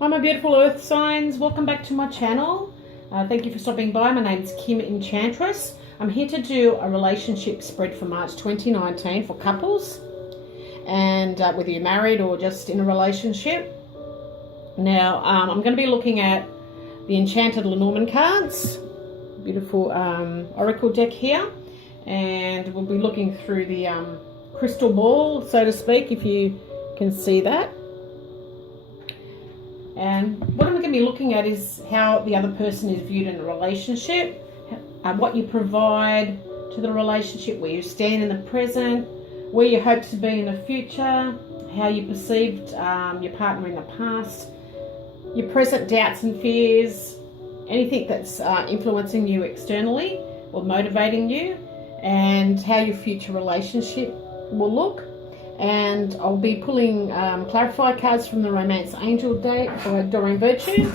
Hi my beautiful earth signs, welcome back to my channel. Thank you for stopping by. My name is Kim.Enchantress. I'm here to do a relationship spread for March 2019 for couples, and whether you're married or just in a relationship. Now I'm going to be looking at the Enchanted Lenormand cards, beautiful oracle deck here, and we'll be looking through the crystal ball, so to speak, if you can see that. And what I'm going to be looking at is how the other person is viewed in a relationship, what you provide to the relationship, where you stand in the present, where you hope to be in the future, how you perceived your partner in the past, your present doubts and fears, anything that's influencing you externally or motivating you, and how your future relationship will look. And I'll be pulling clarify cards from the Romance Angel deck for Doreen Virtue.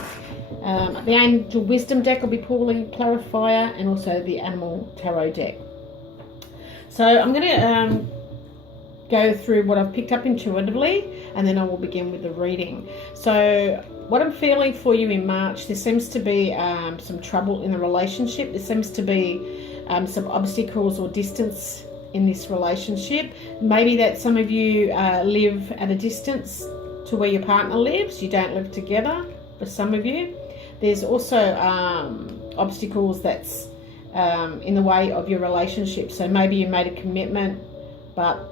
The Angel Wisdom deck I'll be pulling clarifier, and also the Animal Tarot deck. So I'm going to go through what I've picked up intuitively, and then I will begin with the reading. So what I'm feeling for you in March, there seems to be some trouble in the relationship. There seems to be some obstacles or distance in this relationship. Maybe that some of you live at a distance to where your partner lives. You don't live together for some of you. There's also obstacles that's in the way of your relationship. So maybe you made a commitment, but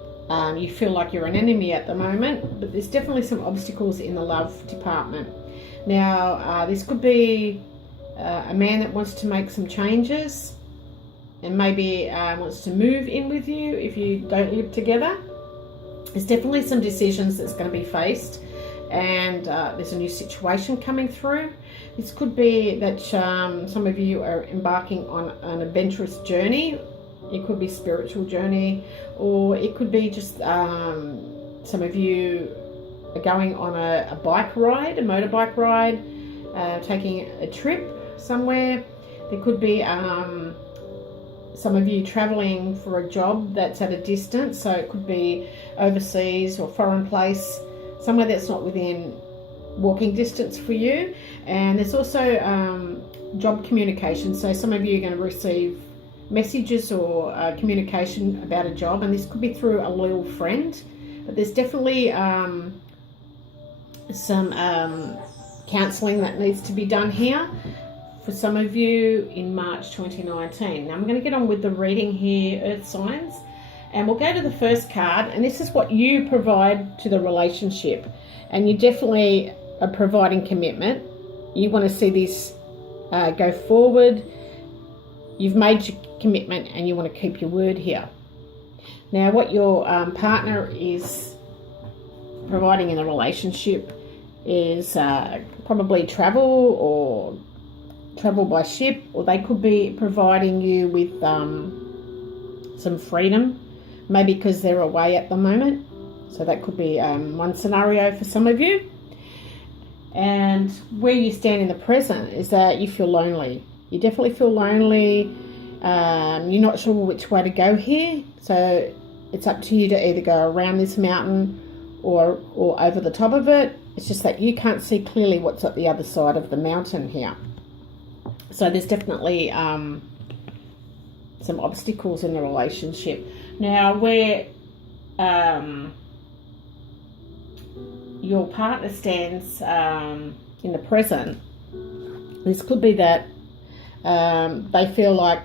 you feel like you're an enemy at the moment. But there's definitely some obstacles in the love department. Now this could be a man that wants to make some changes, and maybe wants to move in with you if you don't live together. There's definitely some decisions that's going to be faced, and there's a new situation coming through. This could be that some of you are embarking on an adventurous journey. It could be spiritual journey, or it could be just some of you are going on a bike ride, a motorbike ride, taking a trip somewhere. There could be some of you traveling for a job that's at a distance, so it could be overseas or foreign place, somewhere that's not within walking distance for you. And there's also job communication, so some of you are going to receive messages or communication about a job, and this could be through a loyal friend. But there's definitely some counselling that needs to be done here for some of you in March 2019. Now I'm going to get on with the reading here, Earth Signs, and we'll go to the first card, and this is what you provide to the relationship. And you definitely are providing commitment. You want to see this go forward. You've made your commitment and you want to keep your word here. Now what your partner is providing in the relationship is probably travel by ship, or they could be providing you with some freedom, maybe because they're away at the moment. So that could be one scenario for some of you. And where you stand in the present is that you feel lonely. You definitely feel lonely. You're not sure which way to go here, so it's up to you to either go around this mountain or over the top of it. It's just that you can't see clearly what's at the other side of the mountain here. So there's definitely some obstacles in the relationship. Now where your partner stands in the present, this could be that they feel like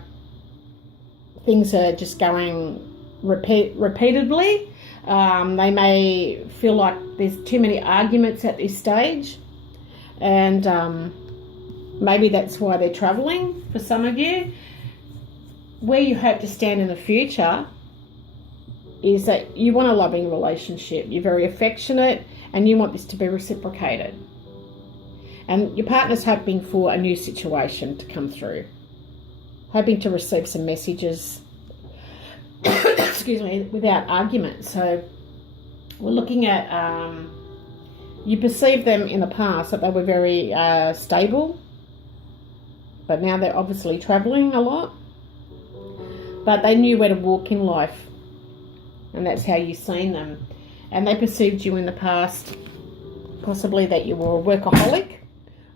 things are just going repeatedly. They may feel like there's too many arguments at this stage, and maybe that's why they're traveling for some of you. Where you hope to stand in the future is that you want a loving relationship. You're very affectionate and you want this to be reciprocated. And your partner's hoping for a new situation to come through, hoping to receive some messages excuse me, without argument. So we're looking at you perceived them in the past that they were very stable, but now they're obviously traveling a lot. But they knew where to walk in life, and that's how you've seen them. And they perceived you in the past possibly that you were a workaholic,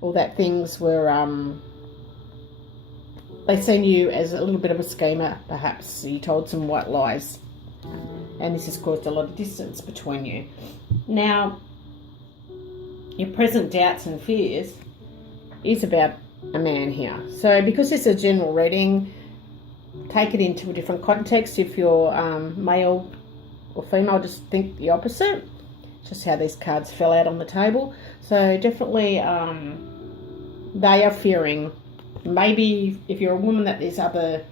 or that things were, they seen you as a little bit of a schemer, perhaps. You told some white lies, and this has caused a lot of distance between you. Now, your present doubts and fears is about a man here. So because it's a general reading, take it into a different context. If you're male or female, just think the opposite. Just how these cards fell out on the table. So definitely they are fearing, maybe if you're a woman, that there's other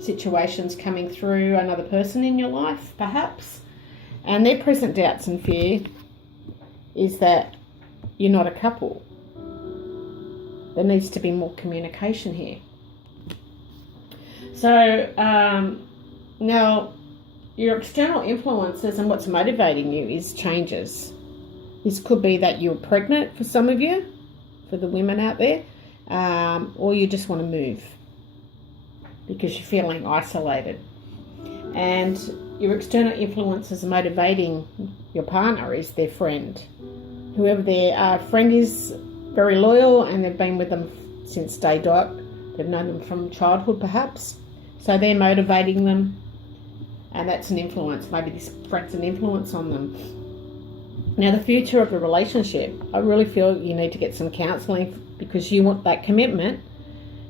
situations coming through, another person in your life perhaps. And their present doubts and fear is that you're not a couple. There needs to be more communication here. So now your external influences and what's motivating you is changes. This could be that you're pregnant for some of you, for the women out there, or you just want to move because you're feeling isolated. And your external influences motivating your partner is their friend. Whoever their friend is, very loyal, and they've been with them since day dot. They've known them from childhood perhaps. So they're motivating them, and that's an influence. Maybe this friend's an influence on them. Now the future of the relationship, I really feel you need to get some counselling because you want that commitment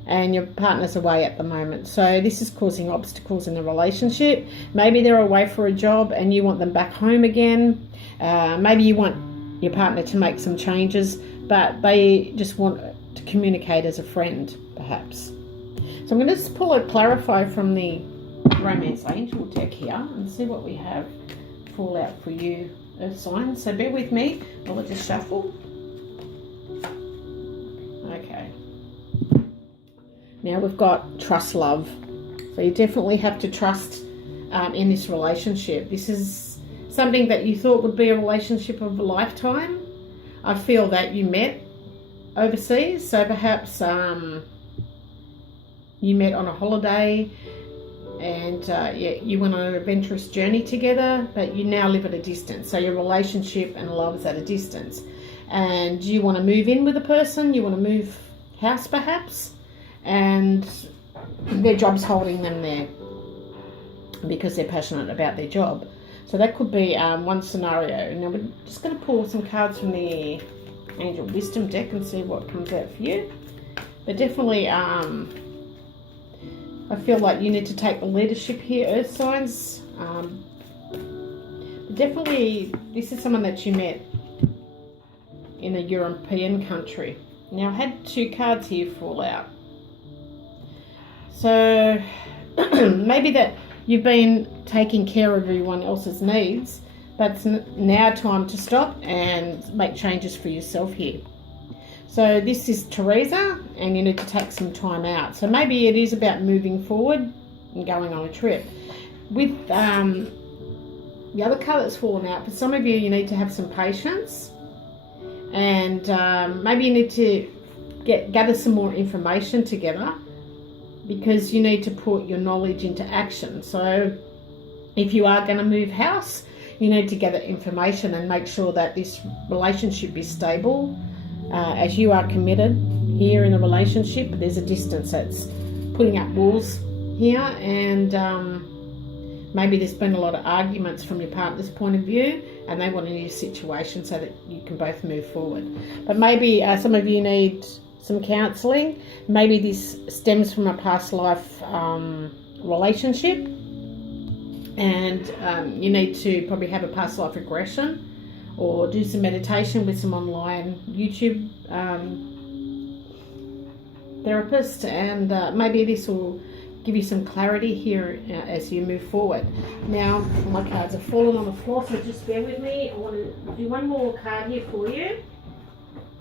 and your partner's away at the moment. So this is causing obstacles in the relationship. Maybe they're away for a job and you want them back home again. Maybe you want your partner to make some changes, but they just want to communicate as a friend, perhaps. So I'm going to just pull a clarify from the Romance Angel deck here and see what we have fall out for you, Earth signs. So bear with me while I just shuffle. Okay. Now we've got trust, love. So you definitely have to trust in this relationship. This is something that you thought would be a relationship of a lifetime. I feel that you met overseas, so perhaps you met on a holiday and you went on an adventurous journey together, but you now live at a distance. So your relationship and love is at a distance. And you want to move in with a person, you want to move house perhaps, and their job's holding them there because they're passionate about their job. So that could be one scenario. Now we're just going to pull some cards from the Angel Wisdom deck and see what comes out for you. But definitely, I feel like you need to take the leadership here, Earth signs. But definitely, this is someone that you met in a European country. Now I had two cards here fall out. So maybe that you've been taking care of everyone else's needs, but it's now time to stop and make changes for yourself here. So this is Teresa, and you need to take some time out. So maybe it is about moving forward and going on a trip. With the other card that's fallen out, for some of you, you need to have some patience, and maybe you need to gather some more information together, because you need to put your knowledge into action. So if you are going to move house, you need to gather information and make sure that this relationship is stable. As you are committed here in the relationship, there's a distance that's putting up walls here, and maybe there's been a lot of arguments from your partner's point of view, and they want a new situation so that you can both move forward. But maybe some of you need some counselling. Maybe this stems from a past life relationship, and you need to probably have a past life regression, or do some meditation with some online YouTube therapist, and maybe this will give you some clarity here as you move forward. Now my cards have fallen on the floor, so just bear with me. I want to do one more card here for you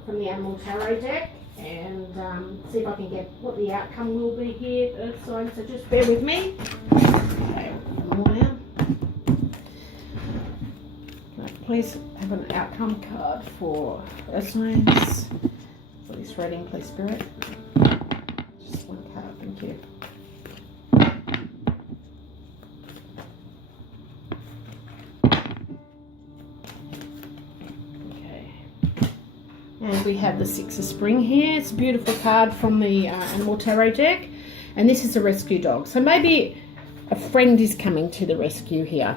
from the Animal Tarot deck, and see if I can get what the outcome will be here, Earth signs. So just bear with me. Okay, one more now. Please have an outcome card for Earth signs for this reading, please, Spirit. Just one card, thank you. And we have the Six of Spring here. It's a beautiful card from the Animal Tarot deck. And this is a rescue dog. So maybe a friend is coming to the rescue here.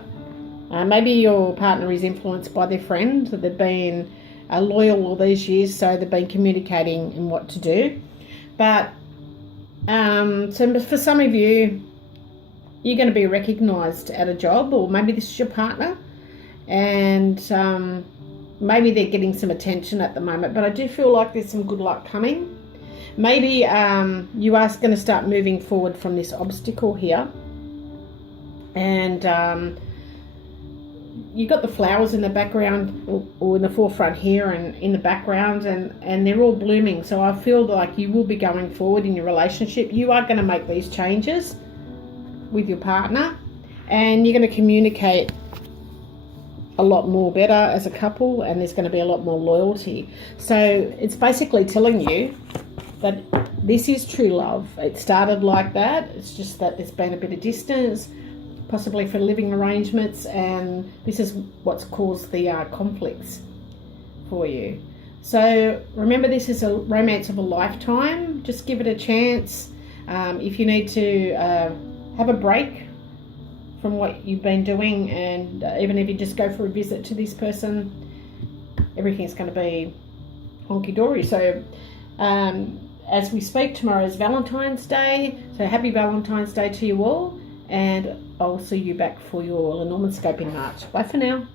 Maybe your partner is influenced by their friend. That they've been loyal all these years, so they've been communicating in what to do. But so for some of you, you're going to be recognised at a job, or maybe this is your partner. And maybe they're getting some attention at the moment, but I do feel like there's some good luck coming. Maybe you are going to start moving forward from this obstacle here. And you've got the flowers in the background, or in the forefront here and in the background, and they're all blooming. So I feel like you will be going forward in your relationship. You are going to make these changes with your partner, and you're going to communicate a lot more better as a couple, and there's going to be a lot more loyalty. So it's basically telling you that this is true love. It started like that. It's just that there's been a bit of distance, possibly for living arrangements, and this is what's caused the conflicts for you. So remember, this is a romance of a lifetime. Just give it a chance. If you need to have a break from what you've been doing, and even if you just go for a visit to this person, everything's going to be honky-dory. So as we speak, tomorrow is Valentine's Day, so happy Valentine's Day to you all, and I'll see you back for your Lenormand scope in March. Bye for now.